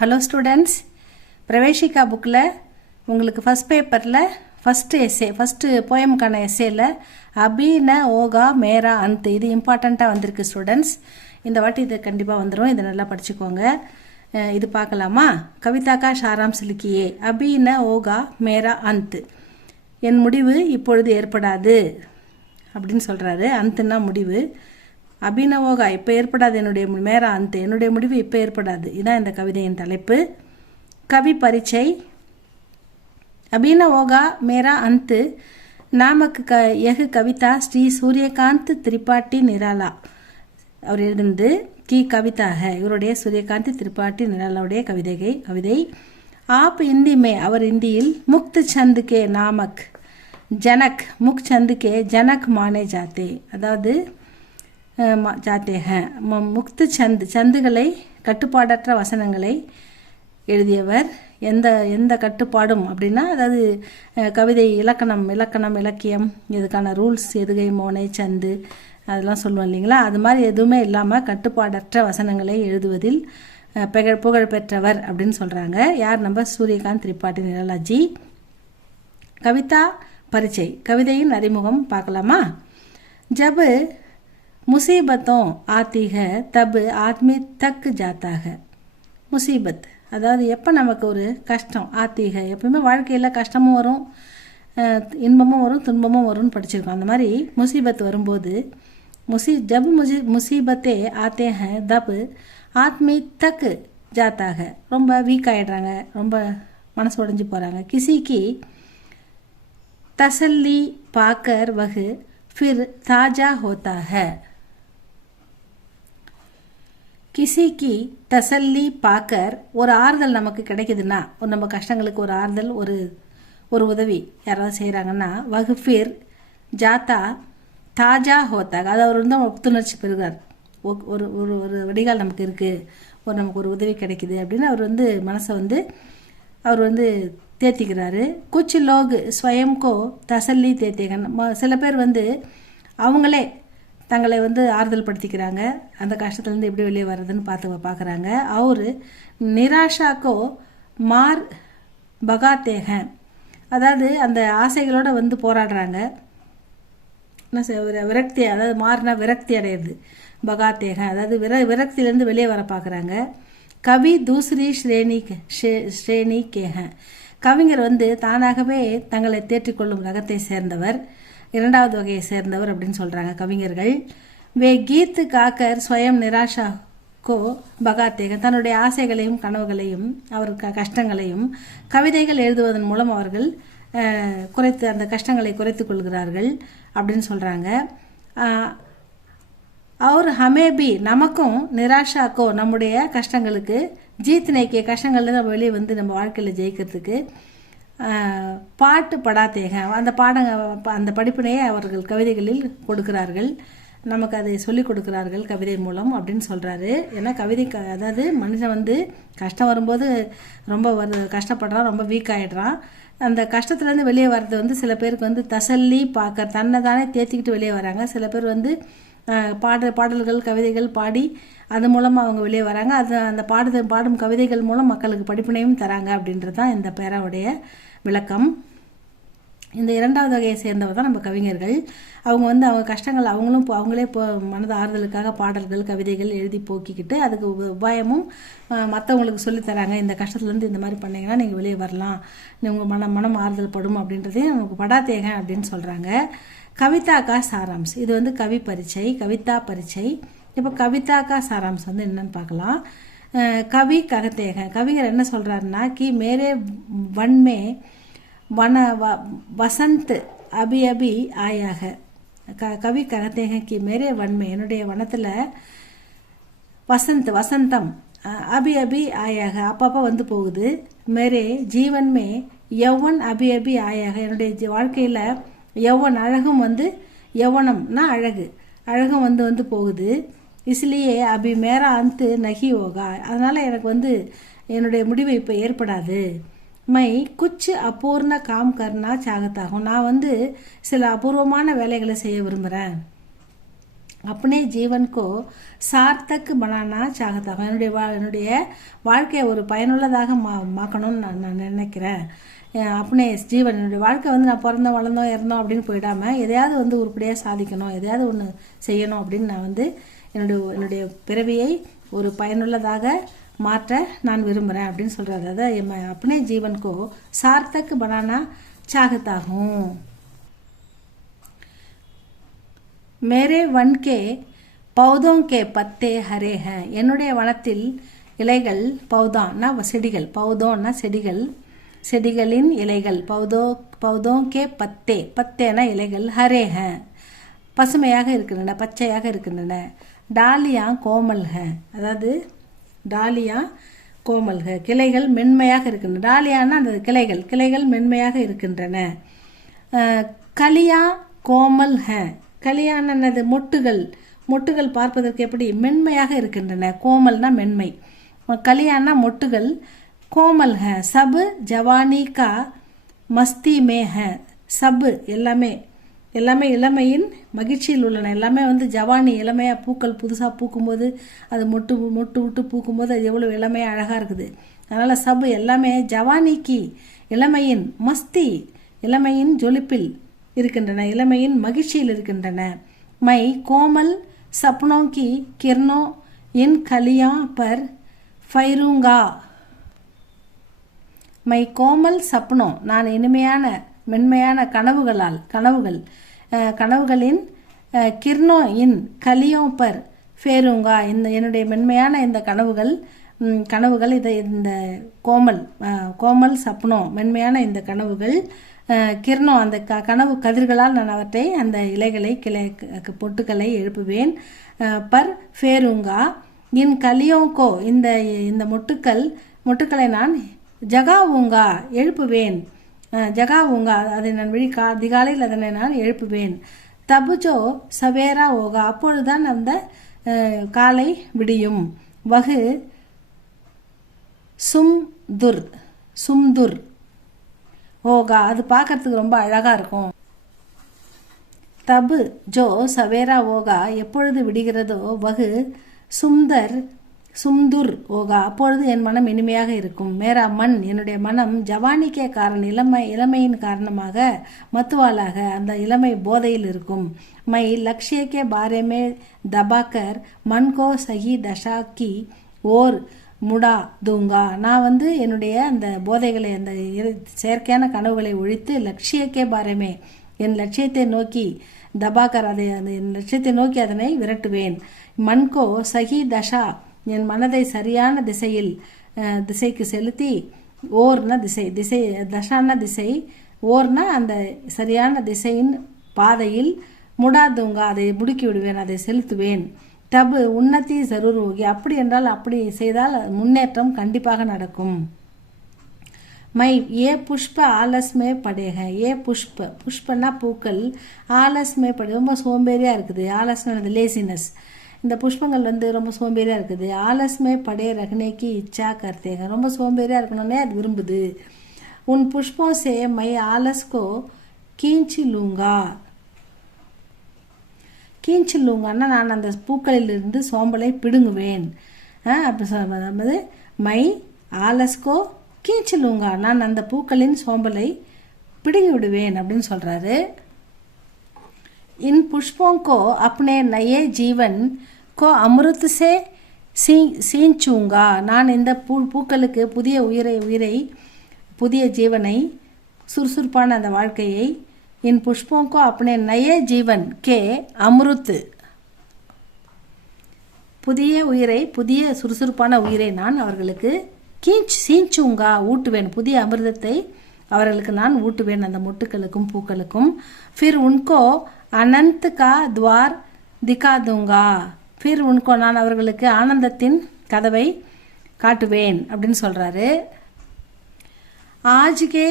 Hello students, Praveshika புக்கில் உங்களுக்கு first பேப்பரில் ஃபஸ்ட்டு போயமுக்கான எஸ்ஸேயில் அபி ந ஓகா மேரா அந்த் இது இம்பார்ட்டண்ட்டாக வந்திருக்கு ஸ்டூடெண்ட்ஸ். இந்த வாட்டி இது கண்டிப்பாக வந்துடும், இதை நல்லா படிச்சுக்கோங்க. இது பார்க்கலாமா? கவிதாக்கா சாராம்ஸ் லிக்கியே அபி ந ஓகா மேரா அந்த், என் முடிவு இப்பொழுது ஏற்படாது அப்படின்னு சொல்கிறாரு. அந்துன்னா முடிவு, அபினவோகா இப்போ ஏற்படாது, என்னுடைய மேரா அந்த என்னுடைய முடிவு இப்போ ஏற்படாது. இதுதான் இந்த கவிதையின் தலைப்பு. கவி பரிச்சை. அபினவோகா மேரா அந்த் நாமக்கு எகு கவிதா ஸ்ரீ சூரியகாந்த் திரிபாட்டி நிராலா. அவர் எழுதுந்து கி கவிதாக இவருடைய சூரியகாந்த் திரிபாட்டி நிராலாவுடைய கவிதை. ஆப் இந்தி மே, அவர் இந்தியில் முக்த் சந்த் கே நாமக் ஜனக் முக் சந்த் கே ஜனக் மானே ஜாத்தே, அதாவது ஜாத்தே முக்து சந்துகளை கட்டுப்பாடற்ற வசனங்களை எழுதியவர். எந்த கட்டுப்பாடும் அப்படின்னா, அதாவது கவிதை இலக்கணம் இலக்கியம் இதுக்கான ரூல்ஸ் எதுகை மோனை சந்து அதெல்லாம் சொல்லுவோம் இல்லைங்களா, அது மாதிரி எதுவுமே இல்லாமல் கட்டுப்பாடற்ற வசனங்களை எழுதுவதில் புகழ் பெற்றவர் அப்படின்னு சொல்கிறாங்க. யார்? நம்ம சூரியகாந்த் திரிபாட்டி நிராலாஜி. கவிதா பரிச்சை, கவிதையின் அறிமுகம் பார்க்கலாமா? ஜப் முசீபத்தோं आती है तब आदमी तक जाता है. முசீபத் அதாவது எப்போ நமக்கு ஒரு கஷ்டம், ஆத்திக எப்பவுமே வாழ்க்கையில் கஷ்டமும் வரும், இன்பமும் வரும், துன்பமும் வரும்னு படிச்சிருக்கோம். அந்த மாதிரி முசீபத் வரும்போது ஜப் முசீபத்தே ஆத்தே ஹே தப் ஆத்மி தக் ஜாத்தாக, ரொம்ப வீக் ஆகிடுறாங்க, ரொம்ப மனசு உடைஞ்சு போகிறாங்க. கிசிக்கு தசல்லி பாக்கர் வகு ஃபிர் தாஜா ஹோத்தா ஹை. கிசிக்கு தசல்லி பாக்கர், ஒரு ஆறுதல் நமக்கு கிடைக்குதுன்னா, ஒரு நம்ம கஷ்டங்களுக்கு ஒரு ஆறுதல், ஒரு உதவி யாராவது செய்கிறாங்கன்னா, வகுஃபிர் ஜாத்தா தாஜா ஹோத்தாக, அது அவர் வந்து புத்துணர்ச்சி பெறுகிறார். ஒரு ஒரு ஒரு வடிகால் நமக்கு இருக்குது, நமக்கு ஒரு உதவி கிடைக்குது அப்படின்னு அவர் வந்து மனசை அவர் தேத்திக்கிறாரு. குச் லோக் ஸ்வயம்கோ தசல்லி தேத்திகன், சில பேர் அவங்களே தங்களை ஆறுதல் படுத்திக்கிறாங்க, அந்த கஷ்டத்துலேருந்து எப்படி வெளியே வர்றதுன்னு பார்க்குறாங்க. அவர் நிராஷாக்கோ மார் பகாத்தேகன், அதாவது அந்த ஆசைகளோடு போராடுறாங்க. என்ன விரக்தி, அதாவது மாறினா விரக்தி அடையிறது, பகாத்தேகன் அதாவது விரக்தியிலேருந்து வெளியே வர பார்க்குறாங்க. கவி தூசரி ஸ்ரேணி கேகன், கவிஞர் தானாகவே தங்களை தேற்றிக்கொள்ளும் ரகத்தை சேர்ந்தவர், இரண்டாவது வகையை சேர்ந்தவர் அப்படின்னு சொல்கிறாங்க கவிஞர்கள். வே கீத் காக்கர் ஸ்வயம் நிராஷா கோ பகாத்தேக, தன்னுடைய ஆசைகளையும் கனவுகளையும் அவர் கஷ்டங்களையும் கவிதைகள் எழுதுவதன் மூலம் அவர்கள் அந்த கஷ்டங்களை குறைத்து கொள்கிறார்கள் அப்படின்னு சொல்கிறாங்க. அவர் ஹமேபி, நமக்கும் நிராஷாக்கோ நம்முடைய கஷ்டங்களுக்கு ஜீத்னைக்கே கஷ்டங்கள்ல நம்ம வெளியே நம்ம வாழ்க்கையில் ஜெயிக்கிறதுக்கு பாட்டு படாத்தேக, அந்த படிப்பினையை அவர்கள் கவிதைகளில் கொடுக்கிறார்கள், நமக்கு அதை சொல்லிக் கொடுக்கிறார்கள் கவிதை மூலம் அப்படின்னு சொல்கிறாரு. ஏன்னா கவிதை அதாவது மனுஷன் கஷ்டம் வரும்போது ரொம்ப கஷ்டப்படுறான், ரொம்ப வீக் ஆகிடுறான். அந்த கஷ்டத்துலேருந்து வெளியே வர்றது சில பேருக்கு தசல்லி பார்க்க, தன்னை தானே தேத்திக்கிட்டு வெளியே வராங்க. சில பேர் பாடல்கள் கவிதைகள் பாடி அது மூலமாக அவங்க வெளியே வராங்க. அந்த பாடும் கவிதைகள் மூலம் மக்களுக்கு படிப்பினையும் தராங்க அப்படின்றது தான் இந்த பேராவுடைய விளக்கம். இந்த இரண்டாவது வகையை சேர்ந்தவர் தான் நம்ம கவிஞர்கள். அவங்க அவங்க கஷ்டங்கள் அவங்களே மனது ஆறுதலுக்காக பாடல்கள் கவிதைகள் எழுதி போக்கிக்கிட்டு அதுக்கு உபாயமும் மற்றவங்களுக்கு சொல்லித்தராங்க. இந்த கஷ்டத்துலேருந்து இந்த மாதிரி பண்ணிங்கன்னா நீங்கள் வெளியே வரலாம், உங்கள் மனம் ஆறுதல் படும் அப்படின்றதையும் நமக்கு படாத்தேகன் அப்படின்னு சொல்கிறாங்க. கவிதாக்கா சாராம்ஸ், இது கவி பரிச்சை, கவிதா பரிச்சை. இப்போ கவிதாக்கா சாராம்ஸ் என்னன்னு பார்க்கலாம். கவி ககத்தேகன், கவிஞர் என்ன சொல்கிறாருன்னா, கி மேரே வன்மே வசந்த் அபி அபி ஆயாக. கவி ககத்தேகன் கி மேரே வன்மே, என்னுடைய வனத்தில் வசந்தம் அபி அபி ஆயாக அப்பப்போ போகுது. மேரே ஜீவன்மே யௌவன் அபி அபி ஆயாக, என்னுடைய வாழ்க்கையில் யௌவன் அழகும் யௌவனம்னா அழகும் போகுது. இஸ்லியே அபி மேரா அந்த் நகி யோகா, அதனால் எனக்கு என்னுடைய முடிவு இப்போ ஏற்படாது. மை குச் அபூர்ண காம் கர்னா சாகத்தாகும், நான் சில அபூர்வமான வேலைகளை செய்ய விரும்புகிறேன் अपने जीवन को सार्थक बनाना चाहता हूँ. என்னுடைய வாழ்க்கையை ஒரு பயனுள்ளதாக மாக்கணும்னு நான் நினைக்கிறேன். அப்பனே ஜீவன், என்னுடைய வாழ்க்கை வந்து நான் பிறந்தோம் வளர்ந்தோம் இறந்தோம் அப்படின்னு போயிடாமல் எதையாவது வந்து உருப்படியாக சாதிக்கணும், எதையாவது ஒன்று செய்யணும் அப்படின்னு நான் வந்து என்னுடைய பிறவியை ஒரு பயனுள்ளதாக மாற்ற நான் விரும்புகிறேன் அப்படின்னு சொல்கிறாரு. அதாவது अपने जीवन को सार्थक बनाना चाहता हूँ. मेरे वन के पौधों के पत्ते हरे हैं. என்னுடைய வனத்தில் இலைகள், பௌதான்னா செடிகள், பௌதோன்னா செடிகள், செடிகளின் இலைகள், பௌதோं के पत्ते, பத்தேனா இலைகள், ஹரே हैं பசுமையாக இருக்கின்றன, பச்சையாக இருக்கின்றன. டாலியா கோமல் ஹே, அதாவது டாலியா கோமல் ஹே, கிளைகள் மென்மையாக இருக்கின்றன. டாலியான்னா அந்த கிளைகள் மென்மையாக இருக்கின்றன. கலியா கோமல் ஹே, கலியானது மொட்டுகள் பார்ப்பதற்கு எப்படி மென்மையாக இருக்கின்றன. கோமல்னா மென்மை, கலியானா மொட்டுகள். கோமல் ஹே சப் ஜவானி கா மஸ்தி மே ஹே, சப் எல்லாமே இளமையின் மகிழ்ச்சியில் உள்ளன. எல்லாமே வந்து ஜவானி இளமையாக பூக்கள் புதுசாக பூக்கும்போது அது மொட்டு விட்டு பூக்கும்போது அது எவ்வளோ இளமையாக அழகாக இருக்குது. அதனால் சப் எல்லாமே ஜவானிக்கு இளமையின், மஸ்தி இளமையின் ஜொலிப்பில் இருக்கின்றன, இளமையின் மகிழ்ச்சியில் இருக்கின்றன. My Komal Sapno Ki கிர்னோ in Kalia per ஃபைருங்கா. My Komal Sapno, நான் இனிமையான மென்மையான கனவுகளின் கிர்னோ இன் கலியோ பர் ஃபேருங்கா, என்னுடைய மென்மையான இந்த கனவுகள் இந்த கோமல் சப்னோ மென்மையான இந்த கனவுகள், கிர்னோ அந்த கனவு கதிர்களால் நான் அவற்றை அந்த இலைகளை பொட்டுக்களை எழுப்புவேன். பர் ஃபேருங்கா இன் கலியோங்கோ, இந்த மொட்டுக்களை நான் ஜகாவுங்கா எழுப்புவேன். ஜகாவுங்கா அதை நான் அதிகாலையில் அதனை நான் எழுப்புவேன். தபுஜோ சவேரா ஓகா, அப்பொழுதுதான் அந்த காலை விடியும். வகு சும்துர் ஓகா, அது பார்க்கறதுக்கு ரொம்ப அழகா இருக்கும். தபு ஜோ சவேரா ஓகா, எப்பொழுது விடுகிறதோ, வகு சும்துர் ஓகா, அப்பொழுது என் மனம் இனிமையாக இருக்கும். மேரா மண், என்னுடைய மனம் ஜவானிக்கே காரணம், இளமையின் காரணமாக மத்துவாலாக அந்த இளமை போதையில் இருக்கும். மை லக்ஷ்யக்கே பாரேமே தபாக்கர் மன்கோ சஹி தஷாக்கி ஓர் முடா தூங்கா, நான் வந்து என்னுடைய அந்த போதைகளை, அந்த செயற்கையான கனவுகளை ஒழித்து லட்சியக்கே பாரமே, என் லட்சியத்தை நோக்கி தபாக்கர், என் லட்சியத்தை நோக்கி அதனை விரட்டுவேன். மன்கோ சஹி தஷா, என் மனதை சரியான திசைக்கு செலுத்தி, ஓர்னா திசை தஷான திசை, ஓர்னா அந்த சரியான திசையின் பாதையில், முடாதுங்க அதை முடுக்கி விடுவேன், அதை செலுத்துவேன். தபு உன்னதி ஜரூர் ஹோகி, அப்படி என்றால் அப்படி செய்தால் முன்னேற்றம் கண்டிப்பாக நடக்கும். மை ஏ புஷ்ப ஆலஸ்மே படேக, ஏ புஷ்பன்னா பூக்கள், ஆலஸ்மே படே ரொம்ப சோம்பேறியா இருக்குது. ஆலஸ்மே லேசினஸ், இந்த புஷ்பங்கள் வந்து ரொம்ப சோம்பேறியாக இருக்குது. ஆலஸ்மே படே ரகனேக்கு இச்சா கர்த்தேங்க, ரொம்ப சோம்பேறியாக இருக்கணும்னே அது விரும்புது. உன் புஷ்பம் சே மை ஆலஸ்கோ கீஞ்சி லூங்கான்னா நான் அந்த பூக்களிலிருந்து சோம்பலை பிடுங்குவேன். அப்படி சொல்லும்போது மை ஆலஸ்கோ கீஞ்சி லூங்கா, நான் அந்த பூக்களின் சோம்பலை பிடுங்கி விடுவேன் அப்படின்னு சொல்கிறாரு. इन पुष्पों को अपने नए जीवन को अमृत से सींचूंगा, நான் இந்த பூக்களுக்கு புதிய உயிரை புதிய ஜீவனை, சுறுசுறுப்பான அந்த வாழ்க்கையை, इन पुष्पों को अपने नए जीवन के अमृत, புதிய சுறுசுறுப்பான உயிரை நான் அவர்களுக்கு சீஞ்சூங்கா ஊட்டுவேன், புதிய அமிர்தத்தை அவர்களுக்கு நான் ஊட்டுவேன், அந்த மொட்டுக்களுக்கும் பூக்களுக்கும். ஃபிர் உன்கோ அனந்த் கா துவார் திகா தூங்கா, ஃபிர் உன்கோ நான் அவர்களுக்கு ஆனந்தத்தின் கதவை காட்டுவேன் அப்படின்னு சொல்கிறாரு. ஆஜ்கே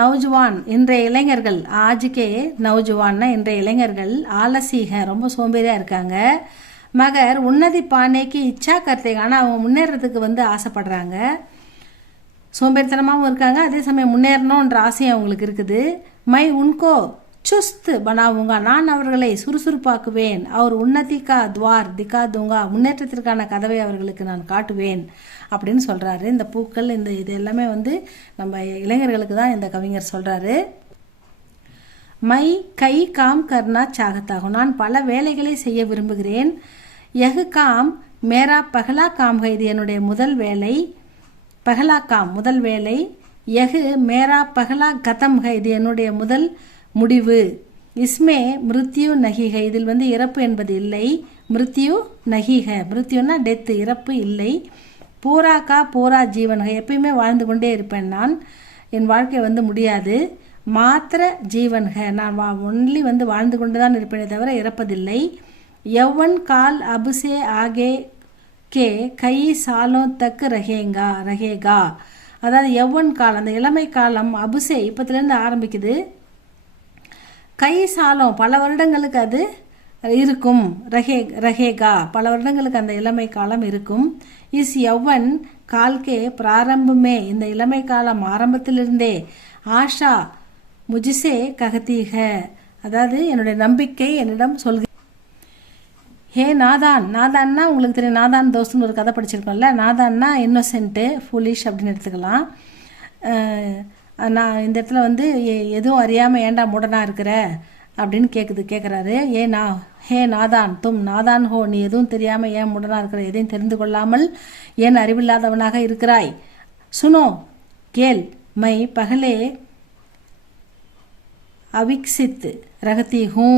நௌஜவான், இன்றைய இளைஞர்கள், ஆஜ்கே நௌஜவான்னா இன்றைய இளைஞர்கள், ஆலசீக ரொம்ப சோம்பேறியாக இருக்காங்க. மகர் உன்னதி பானேக்கு இச்சா கர்த்தேங்க, ஆனால் அவங்க முன்னேறதுக்கு வந்து ஆசைப்படுறாங்க. சோம்பேறித்தனமாகவும் இருக்காங்க, அதே சமயம் முன்னேறணுன்ற ஆசையும் அவங்களுக்கு இருக்குது. மை உன்கோ சுஸ்த் பனாவுங்கா, நான் அவர்களை சுறுசுறுப்பாக்குவேன். அவர் உன்னதி கா துவார் திகா தூங்கா, முன்னேற்றத்திற்கான கதவை அவர்களுக்கு நான் காட்டுவேன் அப்படின்னு சொல்கிறாரு. இந்த பூக்கள் இது எல்லாமே வந்து நம்ம இளைஞர்களுக்கு தான் இந்த கவிஞர் சொல்கிறாரு. மை கை காம் கர்னா சாகத்தாகும், நான் பல வேலைகளை செய்ய விரும்புகிறேன். யஹ் காம் மேரா பகலா காம் ஹை, இது என்னுடைய முதல் வேலை. பகலா காம் முதல் வேலை. யஹ் மேரா பகலா கதம் ஹை, இது என்னுடைய முதல் முடிவு. இஸ்மே மிருத்யு நஹி ஹை, இதில் வந்து இறப்பு என்பது இல்லை. மிருத்யு நஹி ஹை, மிருத்யுன்னா டெத்து, இறப்பு இல்லை. பூரா கா பூரா ஜீவன் ஹை, எப்பயுமே வாழ்ந்து கொண்டே இருப்பேன் நான், என் வாழ்க்கை வந்து முடியாது. மாத்திர ஜீவன் ஹை, நான் ஒன்லி வந்து வாழ்ந்து கொண்டு தான் இருப்பேனே தவிர இறப்பதில்லை. யௌவன் கால் அபுசே ஆகே கே கை சாலோ தக்கு ரகேகா, அதாவது யௌவன் காலம், அந்த இளமை காலம் அபுசே இப்பத்துலேருந்து ஆரம்பிக்குது. கை சாலம் பல வருடங்களுக்கு அது இருக்கும். ரகேகா பல வருடங்களுக்கு அந்த இளமை காலம் இருக்கும். இஸ் யௌவன் கால்கே பிராரம்பமே, இந்த இளமை காலம் ஆரம்பத்திலிருந்தே. ஆஷா முஜிசே ககத்தீக, அதாவது என்னுடைய நம்பிக்கை என்னிடம் சொல்கிறேன். ஹே நாதான், நாதான்னா உங்களுக்கு தெரியும், நாதான் தோஸ்துன்னு ஒரு கதை படிச்சிருக்கோம்ல. நாதான்னா இன்னோசென்ட்டு, ஃபுலிஷ் அப்படின்னு எடுத்துக்கலாம். நான் இந்த இடத்துல வந்து எதுவும் அறியாமல் ஏண்டா மூடனா இருக்கிற அப்படின்னு கேட்குறாரு. ஹே நாதான் தும் நாதான் ஹோ, நீ எதுவும் தெரியாமல் ஏன் மூடனா இருக்கிற, எதையும் தெரிந்து கொள்ளாமல் ஏன் அறிவில்லாதவனாக இருக்கிறாய். சுனோ கேள், மை பகலே அவிக்சித் ரகத்தி ஹூ,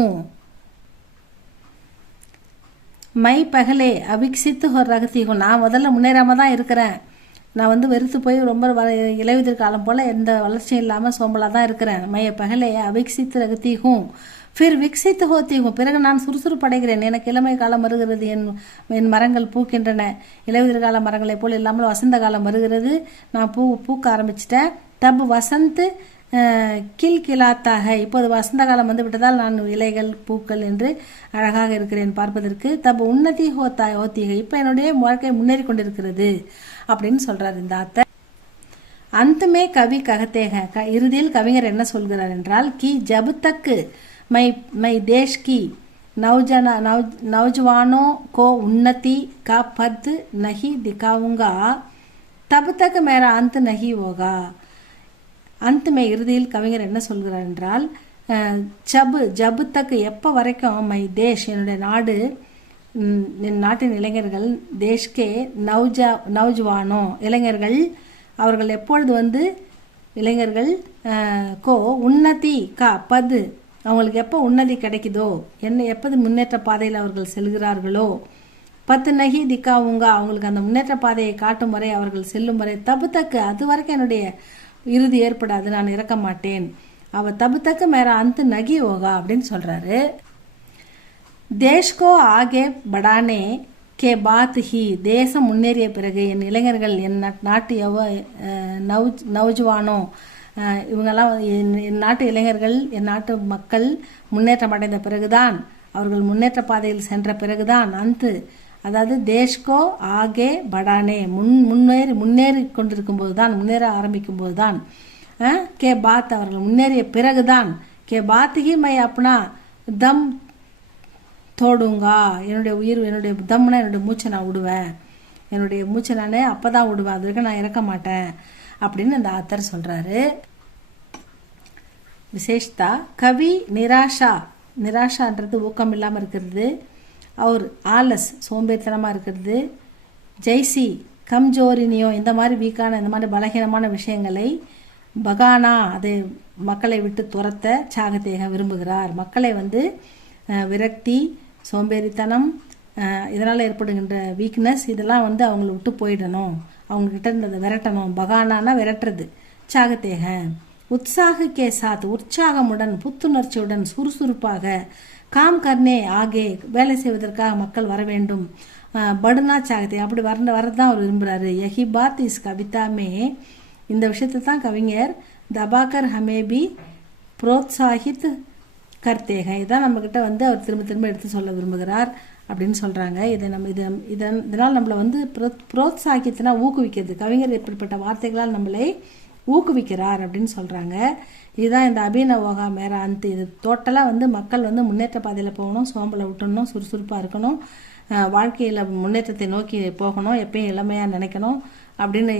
மை பகலே அவிக்சித்து ஒரு ரகத்தி ஹூ, நான் முதல்ல முன்னேறாமல் தான் இருக்கிறேன். நான் வந்து வெறுத்து போய் ரொம்ப இலையுதிர் காலம் போல் எந்த வளர்ச்சியும் இல்லாமல் சோம்பலாக தான் இருக்கிறேன். மைய பகலே அவிக்சித்து ரகத்தி ஹூ ஃபிர் விக்சித்து ஹோத்தி ஹூ, பிறகு நான் சுறுசுறுப்படைகிறேன். எனக்கு இளமை காலம் வருகிறது, என் மரங்கள் பூக்கின்றன. இலையுதிர் கால மரங்களைப் போல் இல்லாமல் வசந்த காலம் வருகிறது, நான் பூக்க ஆரம்பிச்சிட்டேன். தப் வசந்த் கில்கிலாத்தாக, இப்போது வசந்த காலம் வந்து விட்டதால் நான் இலைகள் பூக்கள் என்று அழகாக இருக்கிறேன் பார்ப்பதற்கு. தப் உன்னதி ஹோத்திகை, இப்போ என்னுடைய வாழ்க்கை முன்னேறி கொண்டிருக்கிறது அப்படின்னு சொல்றார் இந்த ஆத்தர். அந்தமே கவி ககத்தேக, இறுதியில் கவிஞர் என்ன சொல்கிறார் என்றால், கி ஜப் தக் மை தேஷ் கி नौजवानों को उन्नति का पद नहीं दिखाऊंगा तब तक मेरा अंत नहीं होगा. அந்தமே இறுதியில் கவிஞர் என்ன சொல்கிறார் என்றால், ஜபு தக்கு எப்போ வரைக்கும் மை தேஷ் என்னுடைய நாடு, என் நாட்டின் இளைஞர்கள், தேஷ்கே நௌஜவானோ இளைஞர்கள், அவர்கள் எப்பொழுது வந்து இளைஞர்கள் கோ உன்னதி கா பது, அவங்களுக்கு எப்போ உன்னதி கிடைக்குதோ, எப்போது முன்னேற்ற பாதையில் அவர்கள் செல்கிறார்களோ, பத்து நகி திக்காவுங்க அவங்களுக்கு அந்த முன்னேற்ற பாதையை காட்டும் வரை, அவர்கள் செல்லும் வரை, தபு தக்கு அது வரைக்கும் என்னுடைய இறுதி ஏற்படாது, நான் இறக்க மாட்டேன். அவ தபு தக்கு மேரா அந்த நகி ஹோகா அப்படின்னு சொல்றாரு. தேஷ்கோ ஆகே படானே கே பாத் ஹி, தேசம் முன்னேறிய பிறகு என் இளைஞர்கள், என் நாட்டு நௌஜவானோ இவங்கெல்லாம், என் நாட்டு இளைஞர்கள், என் நாட்டு மக்கள் முன்னேற்றம் அடைந்த பிறகுதான், அவர்கள் முன்னேற்ற பாதையில் சென்ற பிறகுதான், அதாவது தேஷ்கோ ஆகே படானே முன்னேறி கொண்டிருக்கும் போதுதான், முன்னேற ஆரம்பிக்கும் போதுதான், கே பாத் அவர்கள் முன்னேறிய பிறகுதான், கே பாத்துகி மை அப்பனா தம் தோடுங்கா, என்னுடைய உயிர், என்னுடைய தம்னா என்னுடைய மூச்சை நான் விடுவேன், என்னுடைய மூச்சை நானே அப்பதான் விடுவேன், அது வரைக்கும் நான் இறக்க மாட்டேன் அப்படின்னு இந்த ஆத்தர் சொல்றாரு. விசேஷத்தா கவி நிராஷான்றது ஊக்கம் இல்லாமல் இருக்கிறது, அவர் ஆலஸ் சோம்பேறித்தனமாக இருக்கிறது, ஜெய்சி கம்ஜோரினியோ இந்த மாதிரி வீக்கான, இந்த மாதிரி பலகீனமான விஷயங்களை, பகானா அதை மக்களை விட்டு துரத்த சாகத்தேக விரும்புகிறார். மக்களை வந்து விரக்தி, சோம்பேறித்தனம், இதனால் ஏற்படுகின்ற வீக்னஸ், இதெல்லாம் வந்து அவங்கள விட்டு போயிடணும், அவங்கக்கிட்ட இருந்ததை விரட்டணும். பகானானா விரட்டுறது. சாகத்தேக உற்சாக கே சாத், உற்சாகமுடன், புத்துணர்ச்சியுடன், சுறுசுறுப்பாக, காம் கர்னே ஆகே வேலை செய்வதற்காக மக்கள் வர வேண்டும். படுனா சாகத்தே அப்படி வரதான் அவர் விரும்புகிறாரு. யஹி பாத் இஸ் கவிதாமே, இந்த விஷயத்தை தான் கவிஞர் தபாகர் ஹமேபி புரோத்சாஹித் கர்த்தேக, இதான் நம்மக்கிட்ட வந்து அவர் திரும்ப திரும்ப எடுத்து சொல்ல விரும்புகிறார் அப்படின்னு சொல்கிறாங்க. இதனால் நம்மளை வந்து புரோத்சாகித்துனா ஊக்குவிக்கிறது. கவிஞர் இப்படிப்பட்ட வார்த்தைகளால் நம்மளை ஊக்குவிக்கிறார் அப்படின்னு சொல்கிறாங்க. இதுதான் இந்த அபினவோகா மேரா அந்த இது டோட்டலாக வந்து மக்கள் வந்து முன்னேற்ற பாதையில் போகணும், சோம்பலை விட்டுணும், சுறுசுறுப்பாக இருக்கணும், வாழ்க்கையில் முன்னேற்றத்தை நோக்கி போகணும், எப்பயும் இளமையாக நினைக்கணும் அப்படின்னு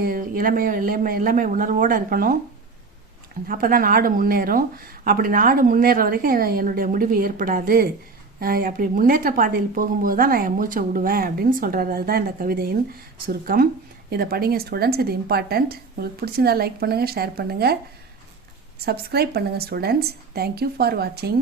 இளமை உணர்வோடு இருக்கணும். அப்போ தான் நாடு முன்னேறும். அப்படி நாடு முன்னேற வரைக்கும் என்னுடைய முடிவு ஏற்படாது. அப்படி முன்னேற்ற பாதையில் போகும்போது தான் நான் என் மூச்சை விடுவேன் அப்படின்னு சொல்கிறாரு. அதுதான் இந்த கவிதையின் சுருக்கம். இதை படிங்க ஸ்டூடெண்ட்ஸ், இது இம்பார்ட்டண்ட். உங்களுக்கு பிடிச்சிருந்தா லைக் பண்ணுங்கள், ஷேர் பண்ணுங்கள், சப்ஸ்கிரைப் பண்ணுங்கள் ஸ்டூடெண்ட்ஸ். தேங்க்யூ ஃபார் வாட்சிங்.